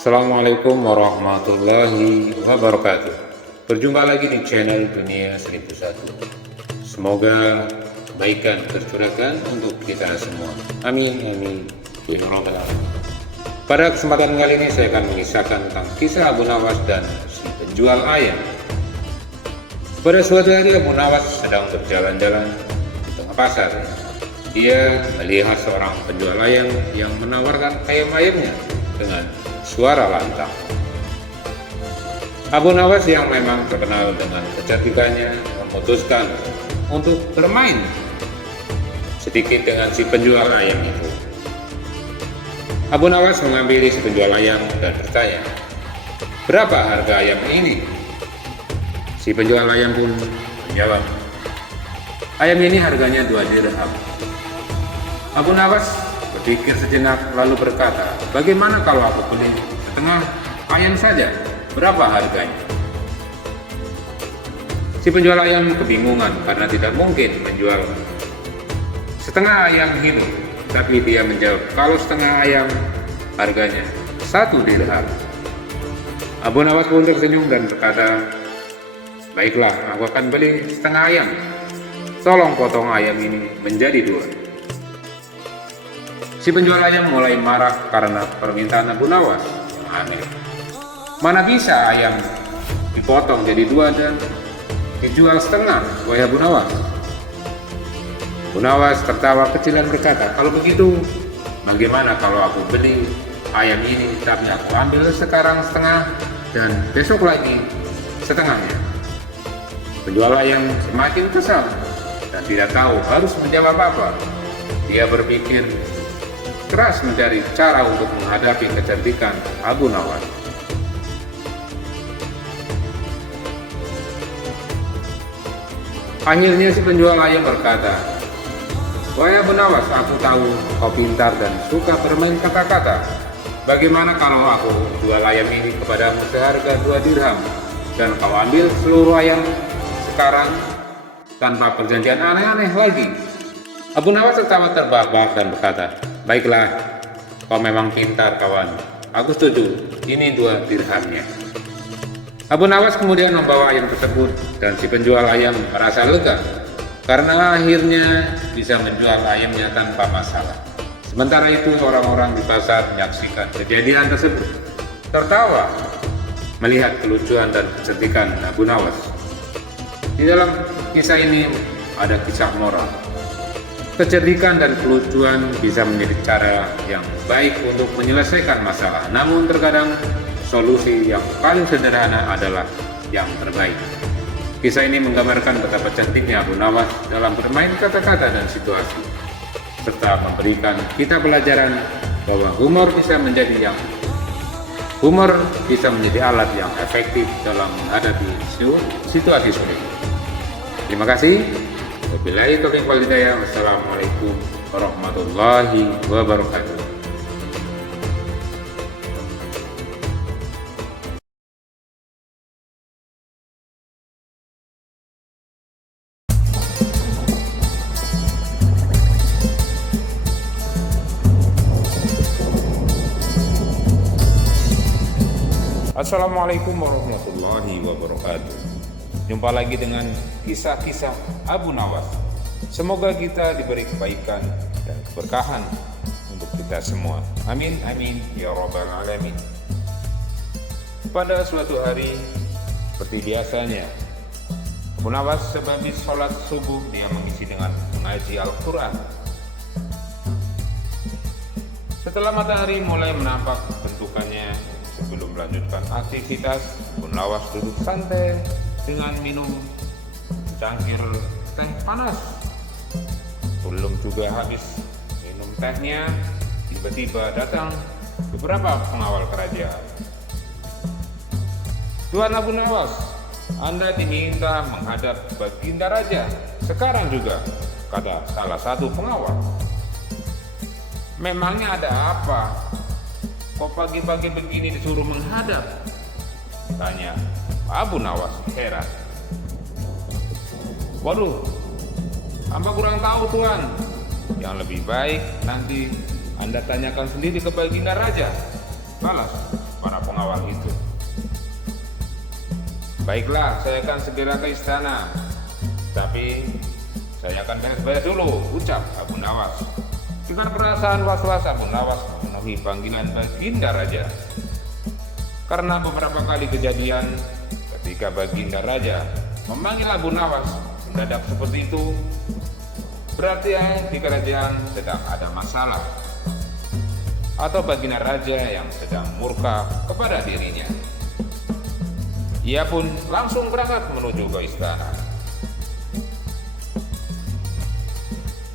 Assalamualaikum warahmatullahi wabarakatuh. Berjumpa lagi di channel Dunia 1001. Semoga kebaikan tercurahkan untuk kita semua. Amin amin ya rabbal alamin. Pada kesempatan kali ini saya akan mengisahkan tentang kisah Abu Nawas dan si penjual ayam. Pada suatu hari Abu Nawas sedang berjalan-jalan di tengah pasar. Dia melihat seorang penjual ayam yang menawarkan ayam-ayamnya dengan suara lantang. Abu Nawas yang memang terkenal dengan kecantikannya memutuskan untuk bermain sedikit dengan si penjual ayam itu. Abu Nawas mengambil si penjual ayam dan bertanya, "Berapa harga ayam ini?" Si penjual ayam pun menjawab, "Ayam ini harganya 2 dirham." Abu Nawas berpikir sejenak lalu berkata, "Bagaimana kalau aku beli setengah ayam saja? Berapa harganya?" Si penjual ayam kebingungan karena tidak mungkin menjual setengah ayam hidup, tapi dia menjawab, "Kalau setengah ayam harganya 1 dirham." Abu Nawas pun tersenyum dan berkata, "Baiklah, aku akan beli setengah ayam. Tolong potong ayam ini menjadi 2." Si penjual ayam mulai marah karena permintaan Abu Nawas yang aneh. "Mana bisa ayam dipotong jadi 2 dan dijual setengah, wahai Abu Nawas?" Abu Nawas tertawa kecil dan berkata, "Kalau begitu, bagaimana kalau aku beli ayam ini tapi aku ambil sekarang setengah dan besok lagi setengahnya?" Penjual ayam semakin kesal dan tidak tahu harus menjawab apa. Dia berpikir keras mencari cara untuk menghadapi kecantikan Abu Nawas. Akhirnya si penjual ayam berkata, "Wahai Abu Nawas, aku tahu kau pintar dan suka bermain kata-kata. Bagaimana kalau aku jual ayam ini kepadamu seharga 2 dirham dan kau ambil seluruh ayam sekarang tanpa perjanjian aneh-aneh lagi?" Abu Nawas tertawa terbahak-bahak dan berkata, "Baiklah, kau memang pintar kawan. Aku setuju, ini 2 dirhamnya." Abu Nawas kemudian membawa ayam tersebut dan si penjual ayam merasa lega karena akhirnya bisa menjual ayamnya tanpa masalah. Sementara itu orang-orang di pasar menyaksikan kejadian tersebut, tertawa melihat kelucuan dan kecantikan Abu Nawas. Di dalam kisah ini ada kisah moral. Kecerdikan dan kelucuan bisa menjadi cara yang baik untuk menyelesaikan masalah, namun terkadang solusi yang paling sederhana adalah yang terbaik. Kisah ini menggambarkan betapa cantiknya Abu Nawas dalam bermain kata-kata dan situasi, serta memberikan kita pelajaran bahwa humor bisa menjadi alat yang efektif dalam menghadapi situasi sulit. Terima kasih. Wabillahi taufiq wal hidayah. Wassalamualaikum warahmatullahi wabarakatuh. Assalamualaikum warahmatullahi wabarakatuh. Jumpa lagi dengan kisah-kisah Abu Nawas. Semoga kita diberi kebaikan dan keberkahan untuk kita semua. Amin amin ya rabbal alamin. Pada suatu hari, seperti biasanya, Abu Nawas sehabis sholat subuh dia mengisi dengan mengaji Al-Quran. Setelah matahari mulai menampak bentukannya, sebelum melanjutkan aktivitas, Abu Nawas duduk santai dengan minum cangkir teh panas. Belum juga habis minum tehnya, tiba-tiba datang beberapa pengawal kerajaan. "Tuan Abu Nawas, Anda diminta menghadap Baginda Raja sekarang juga," kata salah satu pengawal. "Memangnya ada apa? Kok pagi-pagi begini disuruh menghadap?" tanya Abu Nawas heran. "Waduh, hamba kurang tahu Tuan. Yang lebih baik nanti Anda tanyakan sendiri ke Baginda Raja," balas para pengawal itu. Baiklah, saya akan segera ke istana, tapi saya akan beres-beres dulu, ucap Abu Nawas. Dengan perasaan was-was, Abu Nawas memenuhi panggilan Baginda Raja. Karena beberapa kali kejadian ketika Baginda Raja memanggil Abu Nawas mendadak seperti itu, berarti di kerajaan sedang ada masalah, atau Baginda Raja yang sedang murka kepada dirinya. Ia pun langsung berangkat menuju ke istana.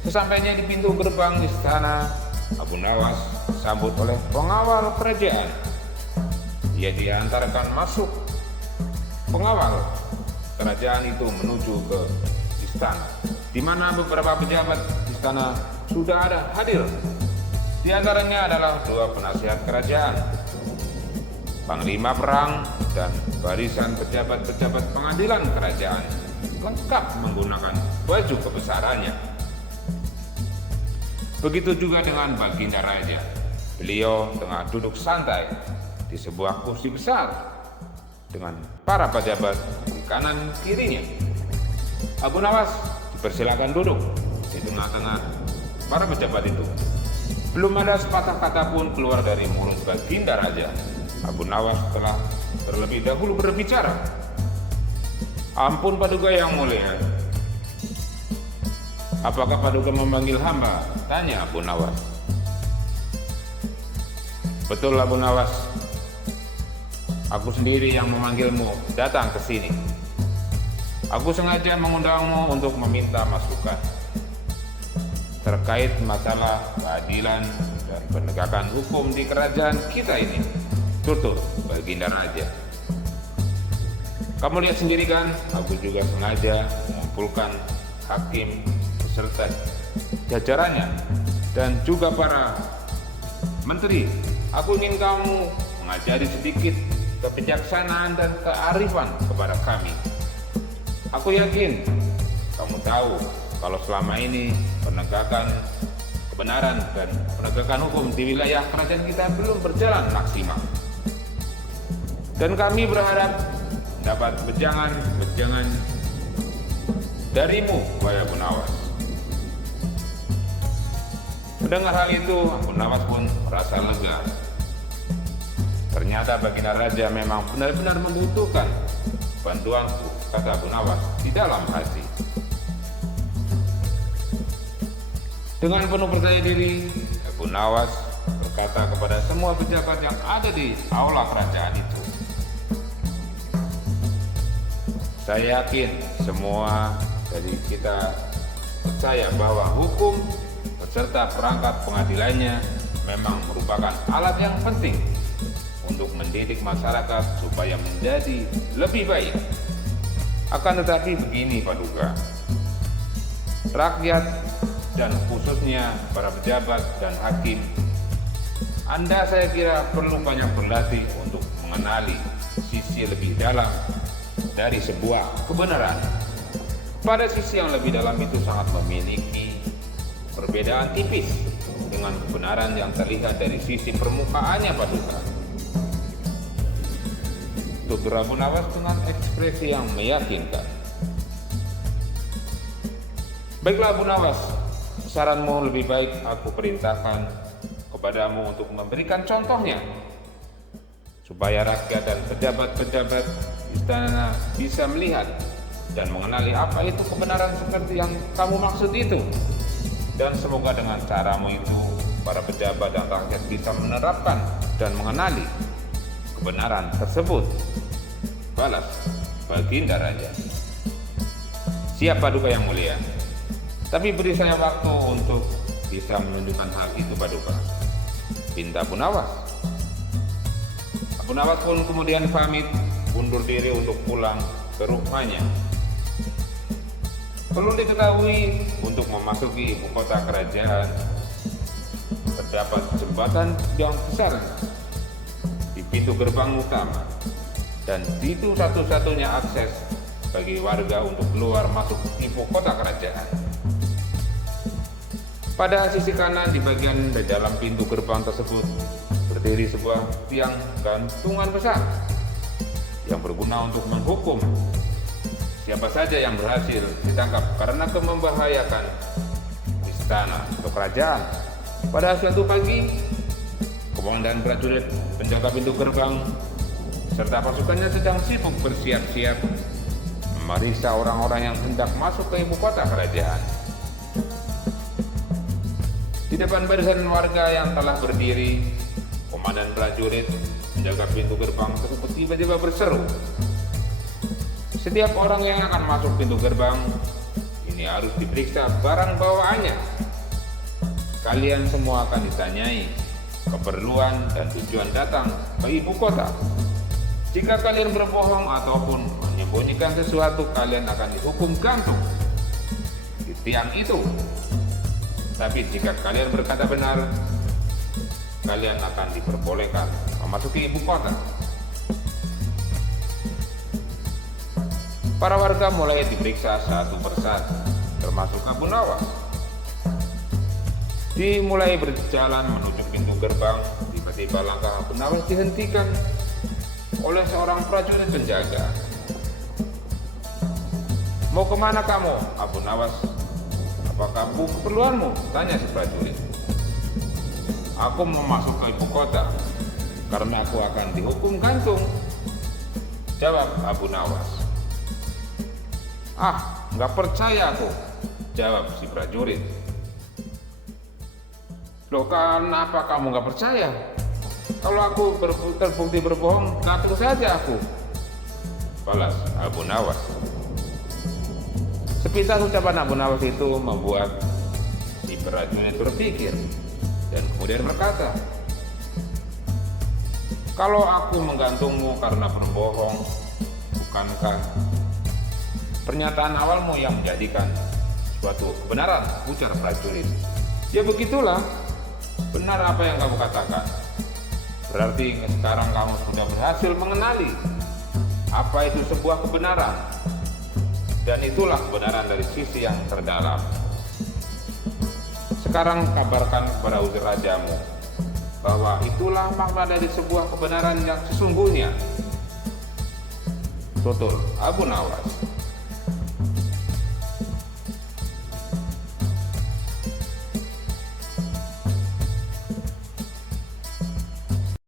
Sesampainya di pintu gerbang istana, Abu Nawas disambut oleh pengawal kerajaan. Ia diantarkan masuk. Pengawal kerajaan itu menuju ke istana, di mana beberapa pejabat istana sudah ada hadir. Di antaranya adalah 2 penasihat kerajaan, panglima perang, dan barisan pejabat-pejabat pengadilan kerajaan, lengkap menggunakan baju kebesarannya. Begitu juga dengan Baginda Raja. Beliau tengah duduk santai di sebuah kursi besar dengan para pejabat di kanan kirinya. Abu Nawas dipersilakan duduk di tengah-tengah para pejabat itu. Belum ada sepatah kata pun keluar dari mulut Baginda Raja. Abu Nawas telah terlebih dahulu berbicara. Ampun Paduka yang mulia. Apakah Paduka memanggil hamba? Tanya Abu Nawas. Betul Abu Nawas. Aku sendiri yang memanggilmu datang ke sini. Aku sengaja mengundangmu untuk meminta masukan terkait masalah keadilan dan penegakan hukum di kerajaan kita ini. Tutur Baginda Raja. Kamu lihat sendiri kan, aku juga sengaja mengumpulkan hakim beserta jajarannya dan juga para menteri. Aku ingin kamu mengajari sedikit kebijaksanaan dan kearifan kepada kami. Aku yakin kamu tahu kalau selama ini penegakan kebenaran dan penegakan hukum di wilayah kerajaan kita belum berjalan maksimal. Dan kami berharap dapat wejangan darimu, wahai Abu Nawas. Mendengar hal itu, Abu Nawas pun merasa lega. Ternyata Baginda Raja memang benar-benar membutuhkan bantuanku, kata Abu Nawas di dalam hati. Dengan penuh percaya diri, Abu Nawas berkata kepada semua pejabat yang ada di aula kerajaan itu, saya yakin semua dari kita percaya bahwa hukum beserta perangkat pengadilannya memang merupakan alat yang penting untuk mendidik masyarakat supaya menjadi lebih baik. Akan tetapi begini Paduka, rakyat dan khususnya para pejabat dan hakim, Anda saya kira perlu banyak berlatih untuk mengenali sisi lebih dalam dari sebuah kebenaran. Pada sisi yang lebih dalam itu sangat memiliki perbedaan tipis dengan kebenaran yang terlihat dari sisi permukaannya Paduka. Tutur Abu Nawas dengan ekspresi yang meyakinkan. Baiklah Abu Nawas, saranmu lebih baik aku perintahkan kepadamu untuk memberikan contohnya, supaya rakyat dan pejabat-pejabat istana bisa melihat dan mengenali apa itu kebenaran seperti yang kamu maksud itu. Dan semoga dengan caramu itu para pejabat dan rakyat bisa menerapkan dan mengenali kebenaran tersebut. Balas Baginda Raja. Siap Paduka yang mulia. Tapi beri saya waktu untuk bisa menunjukkan hal itu Paduka, pinta Abu Nawas. Abu Nawas pun kemudian pamit undur diri untuk pulang ke rumahnya. Perlu diketahui, untuk memasuki ibu kota kerajaan terdapat jembatan yang besar di pintu gerbang utama, dan itu satu-satunya akses bagi warga untuk keluar masuk ibu kota kerajaan. Pada sisi kanan di bagian dalam pintu gerbang tersebut berdiri sebuah tiang gantungan besar yang berguna untuk menghukum siapa saja yang berhasil ditangkap karena membahayakan istana atau kerajaan. Pada suatu pagi, komandan prajurit penjaga pintu gerbang serta pasukannya sedang sibuk bersiap-siap memeriksa orang-orang yang hendak masuk ke ibu kota kerajaan. Di depan barisan warga yang telah berdiri, komandan prajurit penjaga pintu gerbang tersebut tiba-tiba berseru, "Setiap orang yang akan masuk pintu gerbang ini harus diperiksa barang bawaannya. Kalian semua akan ditanyai keperluan dan tujuan datang ke ibu kota. Jika kalian berbohong ataupun menyembunyikan sesuatu, kalian akan dihukum gantung di tiang itu. Tapi jika kalian berkata benar, kalian akan diperbolehkan memasuki ibu kota." Para warga mulai diperiksa satu persatu, termasuk Abu Nawas. Dimulai berjalan menuju pintu gerbang, tiba-tiba langkah Abu Nawas dihentikan oleh seorang prajurit penjaga. "Mau kemana kamu, Abu Nawas? Apakah keperluanmu?" tanya si prajurit. "Aku mau masuk ke ibu kota karena aku akan dihukum gantung," jawab Abu Nawas. "Ah, nggak percaya aku," jawab si prajurit. "Loh, kenapa kamu nggak percaya? Kalau aku terbukti berbohong, gantung saja aku," balas Abu Nawas. Sepintas ucapan Abu Nawas itu membuat si prajurit berpikir dan kemudian berkata, "Kalau aku menggantungmu karena berbohong, bukankah pernyataan awalmu yang menjadikan suatu kebenaran?" ujar prajurit. "Ya begitulah, benar apa yang kamu katakan. Berarti sekarang kamu sudah berhasil mengenali apa itu sebuah kebenaran. Dan itulah kebenaran dari sisi yang terdalam. Sekarang kabarkan kepada Wazir Rajamu bahwa itulah makna dari sebuah kebenaran yang sesungguhnya," tutur Abu Nawas.